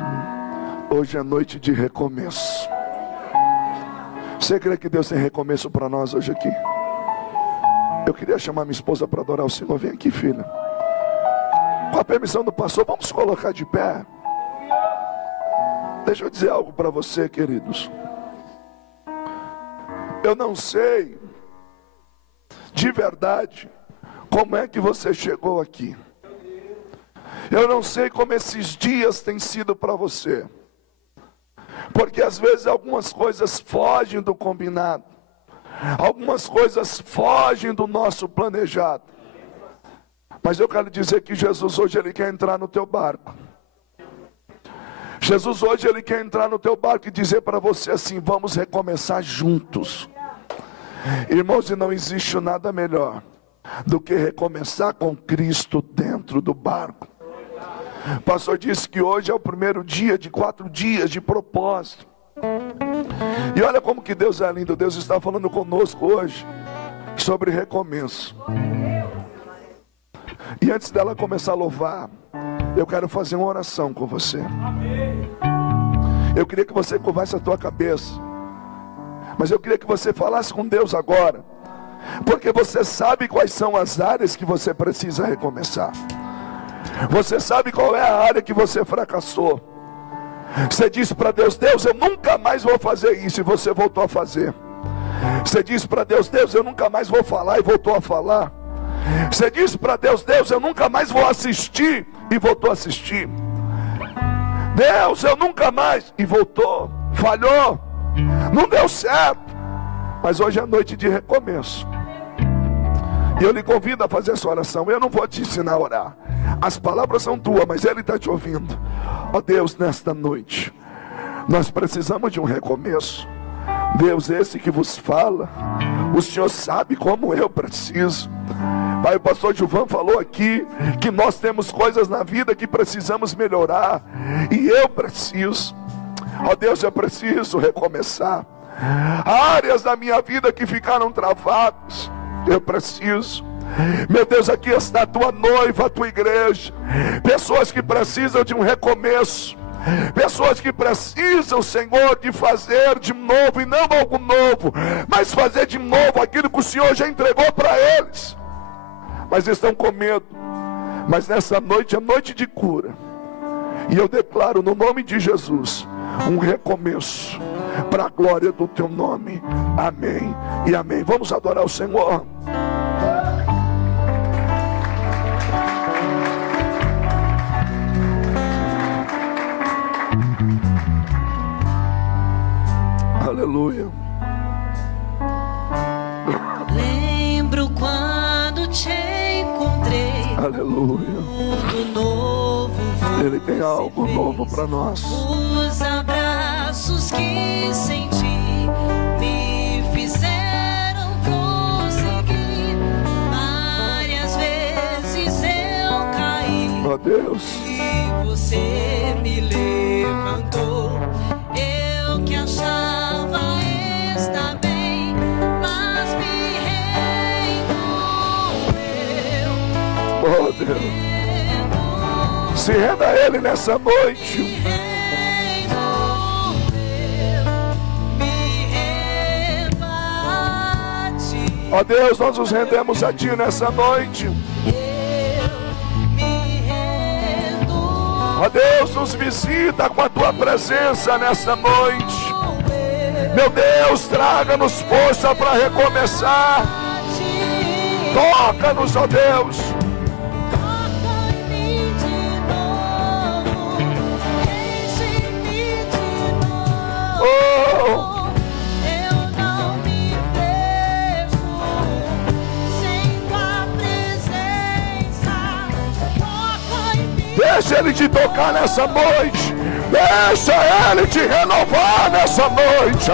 Hoje é noite de recomeço. Você crê que Deus tem recomeço para nós hoje aqui? Eu queria chamar minha esposa para adorar o Senhor. Vem aqui, filha. Com a permissão do pastor, vamos colocar de pé. Deixa eu dizer algo para você, queridos. Eu não sei, de verdade, como é que você chegou aqui. Eu não sei como esses dias têm sido para você. Porque às vezes algumas coisas fogem do combinado. Algumas coisas fogem do nosso planejado. Mas eu quero dizer que Jesus hoje ele quer entrar no teu barco. Jesus hoje ele quer entrar no teu barco e dizer para você assim: vamos recomeçar juntos. Irmãos, e não existe nada melhor do que recomeçar com Cristo dentro do barco. O pastor disse que hoje é o primeiro dia de 4 dias de propósito. E olha como que Deus é lindo. Deus está falando conosco hoje sobre recomeço. E antes dela começar a louvar, eu quero fazer uma oração com você. Eu queria que você curvasse a tua cabeça, mas eu queria que você falasse com Deus agora Porque você sabe quais são as áreas que você precisa recomeçar. Você sabe qual é a área que você fracassou. Você disse para Deus: Deus, eu nunca mais vou fazer isso, e você voltou a fazer. Você disse para Deus: Deus, eu nunca mais vou falar, e voltou a falar. Você disse para Deus: Deus, eu nunca mais vou assistir, e voltou a assistir. Deus, eu nunca mais, e voltou, falhou, não deu certo. Mas hoje é noite de recomeço, e eu lhe convido a fazer essa oração. Eu não vou te ensinar a orar, as palavras são tuas, mas Ele está te ouvindo. Ó Deus, nesta noite nós precisamos de um recomeço. Deus, esse que vos fala, o Senhor sabe como eu preciso. Pai, o pastor Gilvan falou aqui que nós temos coisas na vida que precisamos melhorar, e eu preciso. Ó Deus, eu preciso recomeçar. Áreas da minha vida que ficaram travadas, eu preciso. Meu Deus, aqui está a tua noiva, a tua igreja, pessoas que precisam de um recomeço, pessoas que precisam, Senhor, de fazer de novo, e não algo novo, mas fazer de novo aquilo que o Senhor já entregou para eles, mas estão com medo. Mas nessa noite é noite de cura, e eu declaro no nome de Jesus um recomeço para a glória do teu nome. Amém e amém. Vamos adorar o Senhor. Aleluia. Lembro quando te encontrei. Aleluia. Tudo novo. Ele tem algo novo para nós. Os abraços que senti me fizeram prosseguir. Várias vezes eu caí. Ó Deus. E você me levantou. Eu que achava estar bem, mas me remoeu. Oh Deus. Se renda a Ele nessa noite. Ó Deus, nós nos rendemos a Ti nessa noite. Ó Deus, nos visita com a Tua presença nessa noite. Meu Deus, traga-nos força para recomeçar. Toca-nos, ó Deus. Deixa Ele te tocar nessa noite. Deixa Ele te renovar nessa noite.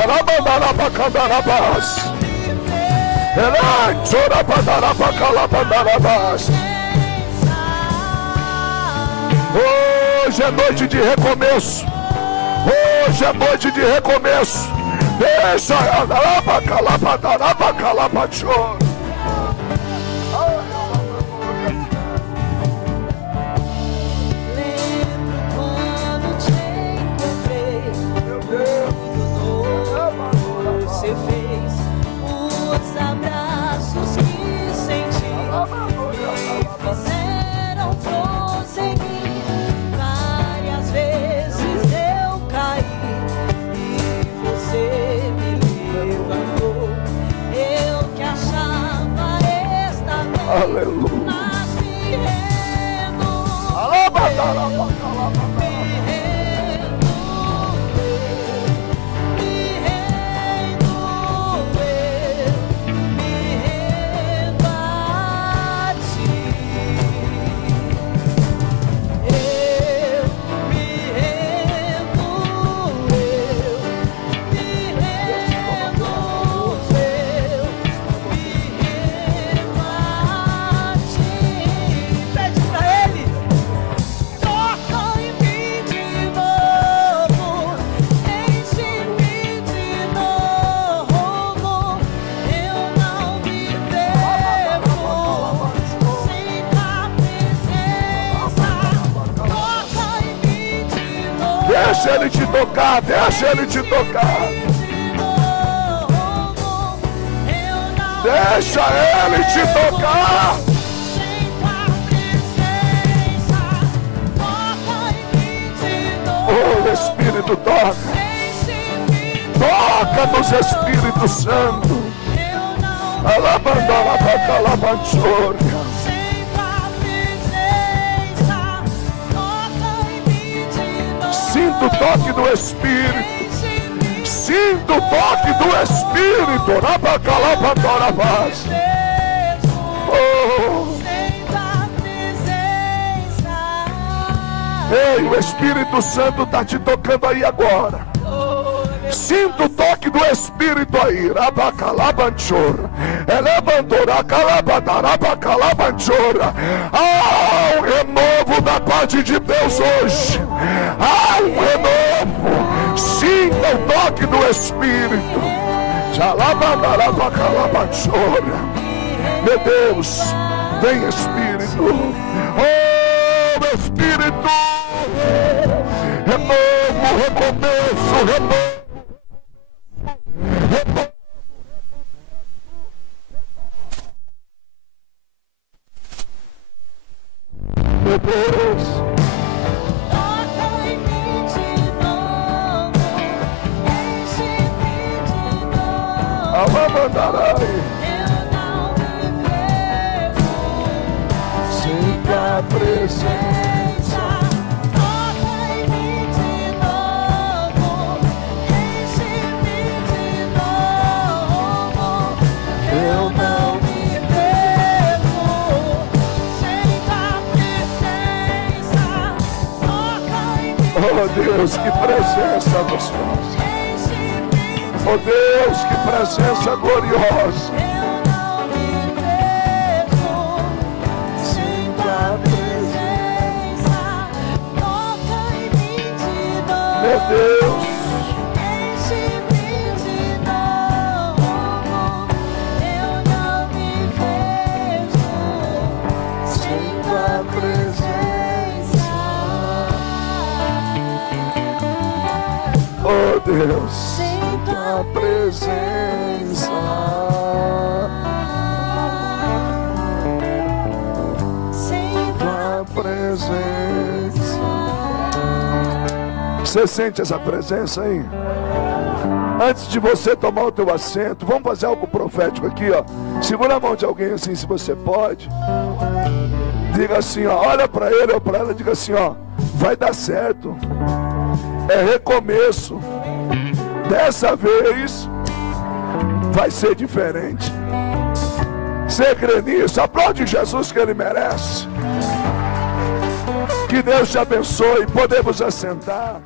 Hoje é noite de recomeço. Hoje é noite de recomeço. Deixa aleluia. Deixa Ele te tocar, deixa Ele te tocar. Deixa Ele te tocar. Oh, Espírito, toca. Toca nos Espírito Santo. Alabandala bacalabanchoria. Sinto o toque do Espírito. Sinto o toque do Espírito. Rabacalabandoravas. Oh. Ei, o Espírito Santo está te tocando aí agora. Sinto o toque do Espírito aí. Rabacalabanchora. Elebandora calabadarabacalambanchora. Ah, um renovo da parte de Deus hoje. Ah, um renovo. Sinta o toque do Espírito. Jalabandarabacalambanchora. Meu Deus, vem Espírito. Oh, meu Espírito. Renovo, recomeço, renovo. Meu Deus, toca em mim de novo, enche-me de novo. Alabandarai, Eu não me vejo sem a presença. Toca em mim de novo, enche-me de novo. Eu não me vejo sem tua presença. Toca em mim. Oh Deus, que presença gostosa. Enche-me de Oh Deus, que presença gloriosa. Eu não me vejo sem tua presença. Toca em mim de novo. Meu Deus, Enche-me de novo. Eu não me vejo sem tua presença. oh Deus, Sem tua presença. Sem Tua presença. Você sente essa presença aí? Antes de você tomar o teu assento, vamos fazer algo profético aqui, ó. Segura a mão de alguém assim, se você pode. Diga assim, ó, olha para ele ou para ela, diga assim, ó, vai dar certo. É recomeço. Dessa vez vai ser diferente. Você crê nisso? Aplaude Jesus que Ele merece. Que Deus te abençoe. Podemos assentar.